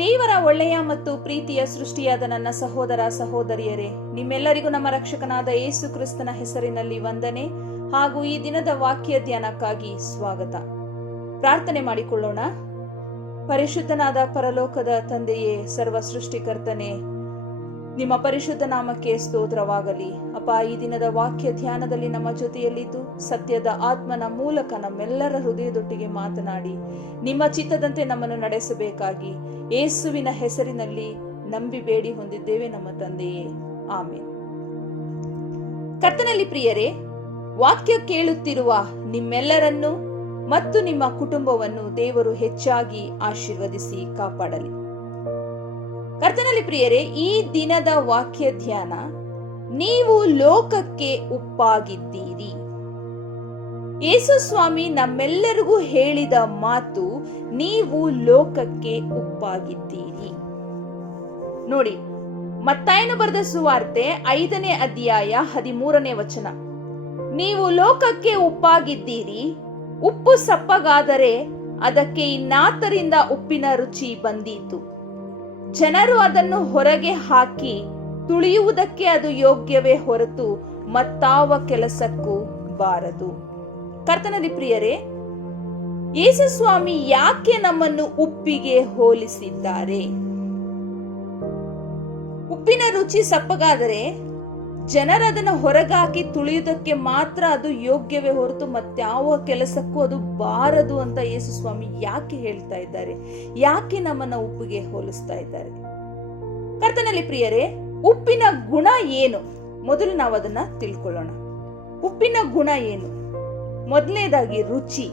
ದೇವರ ಒಳ್ಳೆಯ ಮತ್ತು ಪ್ರೀತಿಯ ಸೃಷ್ಟಿಯಾದ ನನ್ನ ಸಹೋದರ ಸಹೋದರಿಯರೇ, ನಿಮ್ಮೆಲ್ಲರಿಗೂ ನಮ್ಮ ರಕ್ಷಕನಾದ ಯೇಸು ಕ್ರಿಸ್ತನ ಹೆಸರಿನಲ್ಲಿ ವಂದನೆ ಹಾಗೂ ಈ ದಿನದ ವಾಕ್ಯ ಧ್ಯಾನಕ್ಕಾಗಿ ಸ್ವಾಗತ. ಪ್ರಾರ್ಥನೆ ಮಾಡಿಕೊಳ್ಳೋಣ. ಪರಿಶುದ್ಧನಾದ ಪರಲೋಕದ ತಂದೆಯೇ, ಸರ್ವ ಸೃಷ್ಟಿಕರ್ತನೆ, ನಿಮ್ಮ ಪರಿಶುದ್ಧ ನಾಮಕ್ಕೆ ಸ್ತೋತ್ರವಾಗಲಿ. ಅಪ್ಪ, ಈ ದಿನದ ವಾಕ್ಯ ಧ್ಯಾನದಲ್ಲಿ ನಮ್ಮ ಜೊತೆಯಲ್ಲಿದ್ದು ಸತ್ಯದ ಆತ್ಮನ ಮೂಲಕ ನಮ್ಮೆಲ್ಲರ ಹೃದಯದೊಟ್ಟಿಗೆ ಮಾತನಾಡಿ ನಿಮ್ಮ ಚಿತ್ತದಂತೆ ನಮ್ಮನ್ನು ನಡೆಸಬೇಕಾಗಿ ಯೇಸುವಿನ ಹೆಸರಿನಲ್ಲಿ ನಂಬಿ ಬೇಡಿ ಹೊಂದಿದ್ದೇವೆ ನಮ್ಮ ತಂದೆಯೇ, ಆಮೆನ್. ಕರ್ತನಲ್ಲಿ ಪ್ರಿಯರೇ, ವಾಕ್ಯ ಕೇಳುತ್ತಿರುವ ನಿಮ್ಮೆಲ್ಲರನ್ನು ಮತ್ತು ನಿಮ್ಮ ಕುಟುಂಬವನ್ನು ದೇವರು ಹೆಚ್ಚಾಗಿ ಆಶೀರ್ವದಿಸಿ ಕಾಪಾಡಲಿ. ಕರ್ತನಲ್ಲಿ ಪ್ರಿಯರೇ, ಈ ದಿನದ ವಾಕ್ಯ ಧ್ಯಾನ, ನೀವು ಲೋಕಕ್ಕೆ ಉಪ್ಪಾಗಿದ್ದೀರಿ. ಯೇಸು ಸ್ವಾಮಿ ನಮ್ಮೆಲ್ಲರಿಗೂ ಹೇಳಿದ ಮಾತು, ನೀವು ಲೋಕಕ್ಕೆ ಉಪ್ಪಾಗಿದ್ದೀರಿ. ನೋಡಿ, ಮತ್ತಾಯನು ಬರೆದ ಸುವಾರ್ತೆ 5ನೇ ಅಧ್ಯಾಯ 13ನೇ ವಚನ. ನೀವು ಲೋಕಕ್ಕೆ ಉಪ್ಪಾಗಿದ್ದೀರಿ. ಉಪ್ಪು ಸಪ್ಪಗಾದರೆ ಅದಕ್ಕೆ ಇನ್ನಾತರಿಂದ ಉಪ್ಪಿನ ರುಚಿ ಬಂದೀತು. ಜನರು ಅದನ್ನು ಹೊರಗೆ ಹಾಕಿ ತುಳಿಯುವುದಕ್ಕೆ ಅದು ಯೋಗ್ಯವೇ ಹೊರತು ಮತ್ತಾವ ಕೆಲಸಕ್ಕೂ ಬಾರದು. ಕರ್ತನಲ್ಲಿ ಪ್ರಿಯರೇ, ಯೇಸು ಸ್ವಾಮಿ ಯಾಕೆ ನಮ್ಮನ್ನು ಉಪ್ಪಿಗೆ ಹೋಲಿಸಿದ್ದಾರೆ? ಉಪ್ಪಿನ ರುಚಿ ಸಪ್ಪಗಾದರೆ ಜನರದನ್ನು ಹೊರಗಾಕಿ ತುಳಿಯುವುದಕ್ಕೆ ಮಾತ್ರ ಅದು ಯೋಗ್ಯವೇ ಹೊರತು ಮತ್ತಾವ ಕೆಲಸಕ್ಕೂ ಅದು ಬಾರದು ಅಂತ ಯೇಸು ಸ್ವಾಮಿ ಯಾಕೆ ಹೇಳ್ತಾ ಇದ್ದಾರೆ? ಯಾಕೆ ನಮ್ಮನ್ನ ಉಪ್ಪಿಗೆ ಹೋಲಿಸ್ತಾ ಇದ್ದಾರೆ? ಕರ್ತನಲ್ಲಿ ಪ್ರಿಯರೇ, ಉಪ್ಪಿನ ಗುಣ ಏನು? ಮೊದಲು ನಾವು ಅದನ್ನ ತಿಳ್ಕೊಳ್ಳೋಣ. ಉಪ್ಪಿನ ಗುಣ ಏನು? ಮೊದಲನೇದಾಗಿ ರುಚಿ,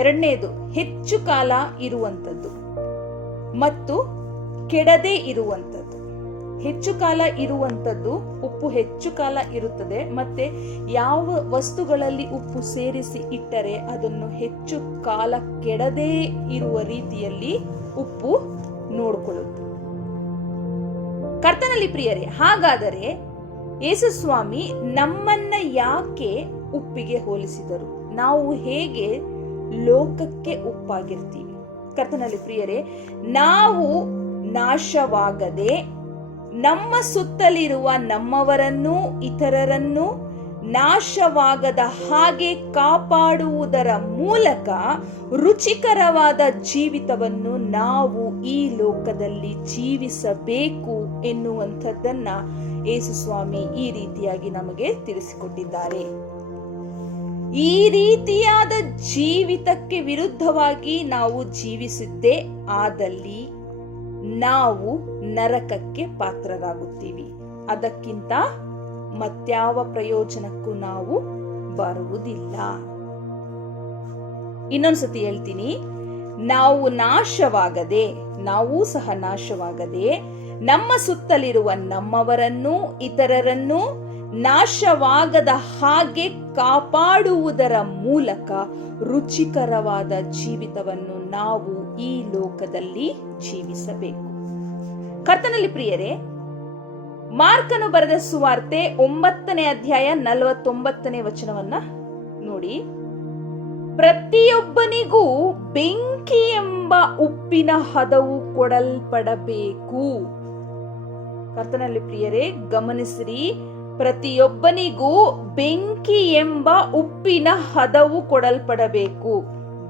ಎರಡನೇದು ಹೆಚ್ಚು ಕಾಲ ಇರುವಂತದ್ದು ಮತ್ತು ಕೆಡದೆ ಇರುವಂತದ್ದು. ಹೆಚ್ಚು ಕಾಲ ಇರುವಂತದ್ದು, ಉಪ್ಪು ಹೆಚ್ಚು ಕಾಲ ಇರುತ್ತದೆ. ಮತ್ತೆ ಯಾವ ವಸ್ತುಗಳಲ್ಲಿ ಉಪ್ಪು ಸೇರಿಸಿ ಇಟ್ಟರೆ ಅದನ್ನು ಹೆಚ್ಚು ಕಾಲ ಕೆಡದೇ ಇರುವ ರೀತಿಯಲ್ಲಿ ಉಪ್ಪು ನೋಡಿಕೊಳ್ಳುತ್ತೆ. ಕರ್ತನಲ್ಲಿ ಪ್ರಿಯರೇ, ಹಾಗಾದರೆ ಯೇಸು ಸ್ವಾಮಿ ನಮ್ಮನ್ನ ಯಾಕೆ ಉಪ್ಪಿಗೆ ಹೋಲಿಸಿದರು? ನಾವು ಹೇಗೆ ಲೋಕಕ್ಕೆ ಉಪ್ಪಾಗಿರ್ತೀವಿ? ಕರ್ತನಲ್ಲಿ ಪ್ರಿಯರೇ, ನಾವು ನಾಶವಾಗದೆ ನಮ್ಮ ಸುತ್ತಲಿರುವ ನಮ್ಮವರನ್ನು ಇತರರನ್ನು ನಾಶವಾಗದ ಹಾಗೆ ಕಾಪಾಡುವುದರ ಮೂಲಕ ರುಚಿಕರವಾದ ಜೀವಿತವನ್ನು ನಾವು ಈ ಲೋಕದಲ್ಲಿ ಜೀವಿಸಬೇಕು ಎನ್ನುವಂಥದ್ದನ್ನ ಯೇಸು ಸ್ವಾಮಿ ಈ ರೀತಿಯಾಗಿ ನಮಗೆ ತಿಳಿಸಿಕೊಟ್ಟಿದ್ದಾರೆ. ಈ ರೀತಿಯಾದ ಜೀವಿತಕ್ಕೆ ವಿರುದ್ಧವಾಗಿ ನಾವು ಜೀವಿಸಿದ್ದೇ ಆದಲ್ಲಿ ನಾವು ನರಕಕ್ಕೆ ಪಾತ್ರರಾಗುತ್ತೀವಿ. ಅದಕ್ಕಿಂತ ಮತ್ಯಾವ ಪ್ರಯೋಜನಕ್ಕೂ ನಾವು ಬರುವುದಿಲ್ಲ. ಇನ್ನೊಂದ್ಸತಿ ಹೇಳ್ತೀನಿ, ನಾವು ನಾಶವಾಗದೆ, ನಾವೂ ಸಹ ನಾಶವಾಗದೆ ನಮ್ಮ ಸುತ್ತಲಿರುವ ನಮ್ಮವರನ್ನು ಇತರರನ್ನು ನಾಶವಾಗದ ಹಾಗೆ ಕಾಪಾಡುವುದರ ಮೂಲಕ ರುಚಿಕರವಾದ ಜೀವಿತವನ್ನು ನಾವು ಈ ಲೋಕದಲ್ಲಿ ಜೀವಿಸಬೇಕು. ಕರ್ತನಲ್ಲಿ ಪ್ರಿಯರೇ, ಮಾರ್ಕನು ಬರೆದ ಸುವಾರ್ತೆ 9ನೇ ಅಧ್ಯಾಯ 49ನೇ ವಚನವನ್ನ ನೋಡಿ. ಪ್ರತಿಯೊಬ್ಬನಿಗೂ ಬೆಂಕಿ ಎಂಬ ಉಪ್ಪಿನ ಹದವು ಕೊಡಲ್ಪಡಬೇಕು. ಕರ್ತನಲ್ಲಿ ಪ್ರಿಯರೇ, ಗಮನಿಸಿರಿ, ಪ್ರತಿಯೊಬ್ಬನಿಗೂ ಬೆಂಕಿ ಎಂಬ ಉಪ್ಪಿನ ಹದವು ಕೊಡಲ್ಪಡಬೇಕು.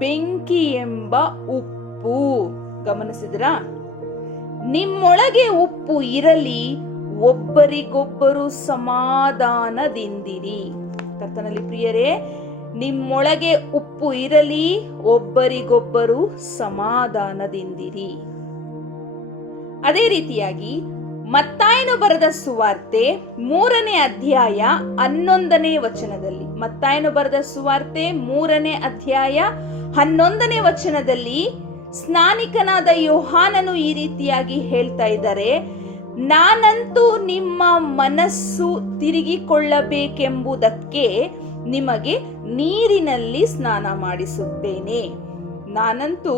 ಬೆಂಕಿ ಎಂಬ ಉಪ್ಪು, ಗಮನಿಸಿದ್ರ? ನಿಮ್ಮೊಳಗೆ ಉಪ್ಪು ಇರಲಿ, ಒಬ್ಬರಿಗೊಬ್ಬರು ಸಮಾಧಾನದಿಂದಿರಿ. ಕರ್ತನಲ್ಲಿ ಪ್ರಿಯರೇ, ನಿಮ್ಮೊಳಗೆ ಉಪ್ಪು ಇರಲಿ, ಒಬ್ಬರಿಗೊಬ್ಬರು ಸಮಾಧಾನದಿಂದಿರಿ. ಅದೇ ರೀತಿಯಾಗಿ ಮತ್ತಾಯನು ಬರೆದ ಸುವಾರ್ತೆ 3ನೇ ಅಧ್ಯಾಯ 11ನೇ ವಚನದಲ್ಲಿ, ಮತ್ತಾಯನು ಬರೆದ ಸುವಾರ್ತೆ 3ನೇ ಅಧ್ಯಾಯ 11ನೇ ವಚನದಲ್ಲಿ ಸ್ನಾನಿಕನಾದ ಯೋಹಾನನು ಈ ರೀತಿಯಾಗಿ ಹೇಳ್ತಾ ಇದ್ದಾರೆ, ನಾನಂತೂ ನಿಮ್ಮ ಮನಸ್ಸು ತಿರುಗಿಕೊಳ್ಳಬೇಕೆಂಬುದಕ್ಕೆ ನಿಮಗೆ ನೀರಿನಲ್ಲಿ ಸ್ನಾನ ಮಾಡಿಸುತ್ತೇನೆ. ನಾನಂತೂ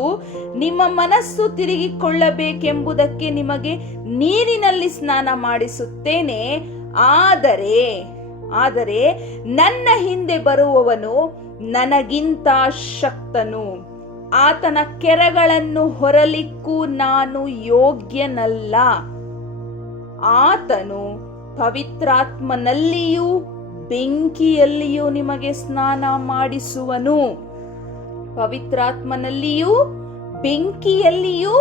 ನಿಮ್ಮ ಮನಸ್ಸು ತಿರುಗಿಕೊಳ್ಳಬೇಕೆಂಬುದಕ್ಕೆ ನಿಮಗೆ ನೀರಿನಲ್ಲಿ ಸ್ನಾನ ಮಾಡಿಸುತ್ತೇನೆ. ಆದರೆ ನನ್ನ ಹಿಂದೆ ಬರುವವನು ನನಗಿಂತ ಶಕ್ತನು, ಆತನ ಕೆರಗಳನ್ನು ಹೊರಲಿಕ್ಕೂ ನಾನು ಯೋಗ್ಯನಲ್ಲ. ಆತನು ಪವಿತ್ರಾತ್ಮನಲ್ಲಿಯೂ ಬೆಂಕಿಯಲ್ಲಿಯೂ ನಿಮಗೆ ಸ್ನಾನ ಮಾಡಿಸುವನು. ಪವಿತ್ರಾತ್ಮನಲ್ಲಿಯೂ ಬೆಂಕಿಯಲ್ಲಿಯೂ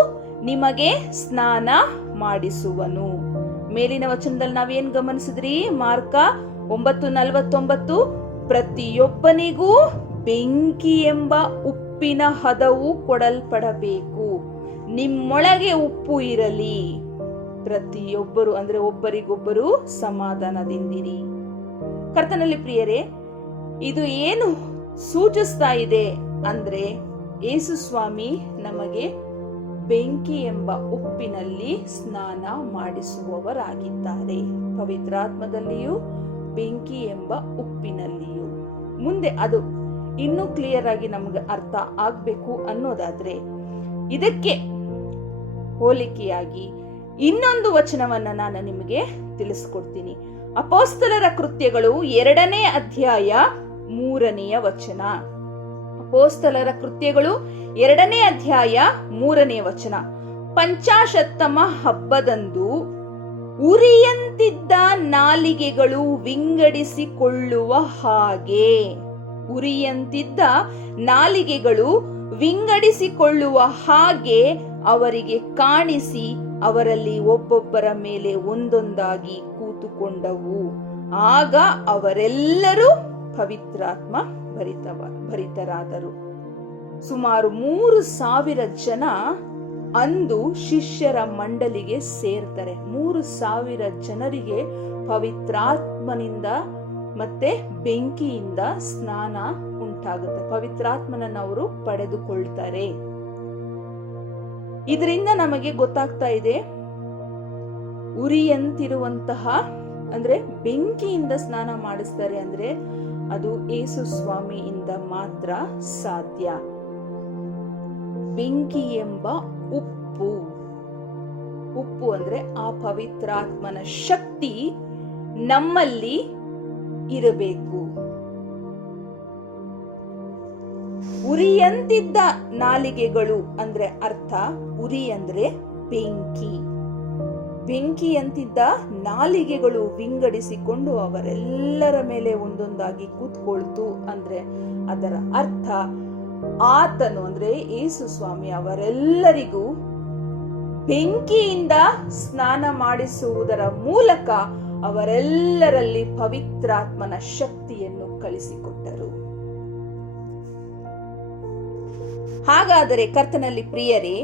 ನಿಮಗೆ ಸ್ನಾನ ಮಾಡಿಸುವನು. ಮೇಲಿನ ವಚನದಲ್ಲಿ ನಾವೇನ್ ಗಮನಿಸಿದ್ರಿ? ಮಾರ್ಕ 9:49, ಪ್ರತಿಯೊಬ್ಬನಿಗೂ ಬೆಂಕಿ ಎಂಬ ಉಪ್ಪಿನ ಹದವು ಕೊಡಲ್ಪಡಬೇಕು. ನಿಮ್ಮೊಳಗೆ ಉಪ್ಪು ಇರಲಿ. ಪ್ರತಿಯೊಬ್ಬರು ಅಂದ್ರೆ ಒಬ್ಬರಿಗೊಬ್ಬರು ಸಮಾಧಾನದಿಂದಿರಿ. ಕರ್ತನಲ್ಲಿ ಪ್ರಿಯರೇ, ಇದು ಏನು ಸೂಚಿಸ್ತಾ ಇದೆ ಅಂದ್ರೆ ಯೇಸು ಸ್ವಾಮಿ ನಮಗೆ ಬೆಂಕಿ ಎಂಬ ಉಪ್ಪಿನಲ್ಲಿ ಸ್ನಾನ ಮಾಡಿಸುವವರಾಗಿದ್ದಾರೆ. ಪವಿತ್ರಾತ್ಮದಲ್ಲಿಯೂ ಬೆಂಕಿ ಎಂಬ ಉಪ್ಪಿನಲ್ಲಿಯೂ. ಮುಂದೆ ಅದು ಇನ್ನೂ ಕ್ಲಿಯರ್ ಆಗಿ ನಮ್ಗೆ ಅರ್ಥ ಆಗ್ಬೇಕು ಅನ್ನೋದಾದ್ರೆ ಇದಕ್ಕೆ ಹೋಲಿಕೆಯಾಗಿ ಇನ್ನೊಂದು ವಚನವನ್ನ ನಾನು ನಿಮಗೆ ತಿಳಿಸ್ಕೊಡ್ತೀನಿ. ಅಪೊಸ್ತಲರ ಕೃತ್ಯಗಳು 2ನೇ ಅಧ್ಯಾಯ 3ನೇ ವಚನ. ಅಪೊಸ್ತಲರ ಕೃತ್ಯಗಳು 2ನೇ ಅಧ್ಯಾಯ 3ನೇ ವಚನ. ಪಂಚಾಶತ್ತಮ ಹಬ್ಬದಂದು ಉರಿಯಂತಿದ್ದ ನಾಲಿಗೆಗಳು ವಿಂಗಡಿಸಿಕೊಳ್ಳುವ ಹಾಗೆ, ಉರಿಯಂತಿದ್ದ ನಾಲಿಗೆಗಳು ವಿಂಗಡಿಸಿಕೊಳ್ಳುವ ಹಾಗೆ ಅವರಿಗೆ ಕಾಣಿಸಿ ಅವರಲ್ಲಿ ಒಬ್ಬೊಬ್ಬರ ಮೇಲೆ ಒಂದೊಂದಾಗಿ ಕೂತುಕೊಂಡವು. ಆಗ ಅವರೆಲ್ಲರೂ ಪವಿತ್ರಾತ್ಮ ಭರಿತರಾದರು. ಸುಮಾರು 3,000 ಜನ ಅಂದು ಶಿಷ್ಯರ ಮಂಡಲಿಗೆ ಸೇರ್ತಾರೆ. 3,000 ಜನರಿಗೆ ಪವಿತ್ರಾತ್ಮನಿಂದ ಮತ್ತೆ ಬೆಂಕಿಯಿಂದ ಸ್ನಾನ ಉಂಟಾಗುತ್ತೆ. ಪವಿತ್ರಾತ್ಮನನ್ನು ಅವರು ಪಡೆದುಕೊಳ್ತಾರೆ. ಇದರಿಂದ ನಮಗೆ ಗೊತ್ತಾಗ್ತಾ ಇದೆ, ಉರಿಯಂತಿರುವಂತಹ ಅಂದ್ರೆ ಬೆಂಕಿಯಿಂದ ಸ್ನಾನ ಮಾಡಿಸ್ತಾರೆ ಅಂದ್ರೆ ಅದು ಯೇಸು ಸ್ವಾಮಿಯಿಂದ ಮಾತ್ರ ಸಾಧ್ಯ. ಬೆಂಕಿ ಎಂಬ ಉಪ್ಪು, ಉಪ್ಪು ಅಂದ್ರೆ ಆ ಪವಿತ್ರಾತ್ಮನ ಶಕ್ತಿ ನಮ್ಮಲ್ಲಿ ಇರಬೇಕು. ಉರಿಯಂತಿದ್ದ ನಾಲಿಗೆಗಳು ಅಂದ್ರೆ ಅರ್ಥ, ಉರಿ ಅಂದ್ರೆ ಬೆಂಕಿ. ಬೆಂಕಿಯಂತಿದ್ದ ನಾಲಿಗೆಗಳು ವಿಂಗಡಿಸಿಕೊಂಡು ಅವರೆಲ್ಲರ ಮೇಲೆ ಒಂದೊಂದಾಗಿ ಕೂತ್ಕೊಳ್ತು ಅಂದ್ರೆ ಅದರ ಅರ್ಥ ಆತನು ಅಂದ್ರೆ ಯೇಸು ಸ್ವಾಮಿ ಅವರೆಲ್ಲರಿಗೂ ಬೆಂಕಿಯಿಂದ ಸ್ನಾನ ಮಾಡಿಸುವುದರ ಮೂಲಕ ಅವರೆಲ್ಲರಲ್ಲಿ ಪವಿತ್ರಾತ್ಮನ ಶಕ್ತಿಯನ್ನು ಕಳಿಸಿಕೊಟ್ಟರು. ಹಾಗಾದರೆ ಕರ್ತನಲ್ಲಿ ಪ್ರಿಯರೇ,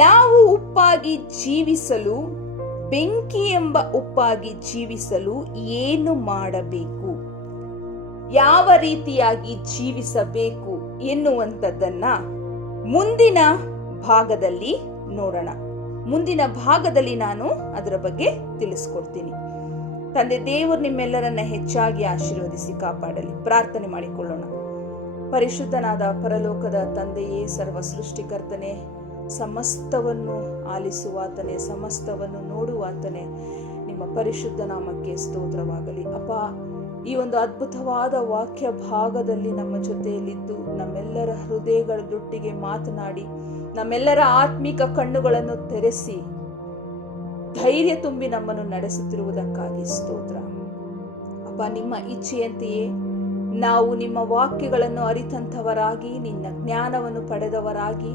ನಾವು ಉಪ್ಪಾಗಿ ಜೀವಿಸಲು, ಬೆಂಕಿ ಎಂಬ ಉಪ್ಪಾಗಿ ಜೀವಿಸಲು ಏನು ಮಾಡಬೇಕು, ಯಾವ ರೀತಿಯಾಗಿ ಜೀವಿಸಬೇಕು ಎನ್ನುವಂಥದ್ದನ್ನ ಮುಂದಿನ ಭಾಗದಲ್ಲಿ ನೋಡೋಣ. ಮುಂದಿನ ಭಾಗದಲ್ಲಿ ನಾನು ಅದರ ಬಗ್ಗೆ ತಿಳಿಸ್ಕೊಡ್ತೀನಿ. ತಂದೆ ದೇವರು ನಿಮ್ಮೆಲ್ಲರನ್ನ ಹೆಚ್ಚಾಗಿ ಆಶೀರ್ವದಿಸಿ ಕಾಪಾಡಲಿ. ಪ್ರಾರ್ಥನೆ ಮಾಡಿಕೊಳ್ಳೋಣ. ಪರಿಶುದ್ಧನಾದ ಪರಲೋಕದ ತಂದೆಯೇ, ಸರ್ವ ಸೃಷ್ಟಿಕರ್ತನೆ, ಸಮಸ್ತವನ್ನು ಆಲಿಸುವಾತನೆ, ಸಮಸ್ತವನ್ನು ನೋಡುವಾತನೆ, ನಿಮ್ಮ ಪರಿಶುದ್ಧ ನಾಮಕ್ಕೆ ಸ್ತೋತ್ರವಾಗಲಿ. ಅಪ್ಪ, ಈ ಒಂದು ಅದ್ಭುತವಾದ ವಾಕ್ಯ ಭಾಗದಲ್ಲಿ ನಮ್ಮ ಜೊತೆಯಲ್ಲಿದ್ದು ನಮ್ಮೆಲ್ಲರ ಹೃದಯಗಳೊಟ್ಟಿಗೆ ಮಾತನಾಡಿ ನಮ್ಮೆಲ್ಲರ ಆತ್ಮಿಕ ಕಣ್ಣುಗಳನ್ನು ತೆರೆಸಿ ಧೈರ್ಯ ತುಂಬಿ ನಮ್ಮನ್ನು ನಡೆಸುತ್ತಿರುವುದಕ್ಕಾಗಿ ಸ್ತೋತ್ರ. ಅಪ್ಪ, ನಿಮ್ಮ ಇಚ್ಛೆಯಂತೆಯೇ ನಾವು ನಿಮ್ಮ ವಾಕ್ಯಗಳನ್ನು ಅರಿತಂಥವರಾಗಿ, ನಿನ್ನ ಜ್ಞಾನವನ್ನು ಪಡೆದವರಾಗಿ,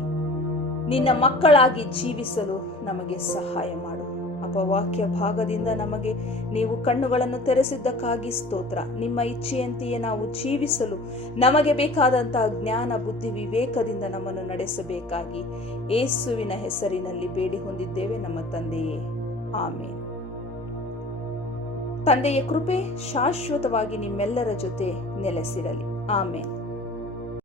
ನಿನ್ನ ಮಕ್ಕಳಾಗಿ ಜೀವಿಸಲು ನಮಗೆ ಸಹಾಯ ಮಾಡು. ಅಪ್ಪ, ವಾಕ್ಯ ಭಾಗದಿಂದ ನಮಗೆ ನೀವು ಕಣ್ಣುಗಳನ್ನು ತೆರೆಸಿದ್ದಕ್ಕಾಗಿ ಸ್ತೋತ್ರ. ನಿಮ್ಮ ಇಚ್ಛೆಯಂತೆಯೇ ನಾವು ಜೀವಿಸಲು ನಮಗೆ ಬೇಕಾದಂತಹ ಜ್ಞಾನ, ಬುದ್ಧಿ, ವಿವೇಕದಿಂದ ನಮ್ಮನ್ನು ನಡೆಸಬೇಕಾಗಿ ಯೇಸುವಿನ ಹೆಸರಿನಲ್ಲಿ ಬೇಡಿ ಹೊಂದಿದ್ದೇವೆ ನಮ್ಮ ತಂದೆಯೇ, ಆಮೇನ್. ತಂದೆಯ ಕೃಪೆ ಶಾಶ್ವತವಾಗಿ ನಿಮ್ಮೆಲ್ಲರ ಜೊತೆ ನೆಲೆಸಿರಲಿ. ಆಮೇನ್.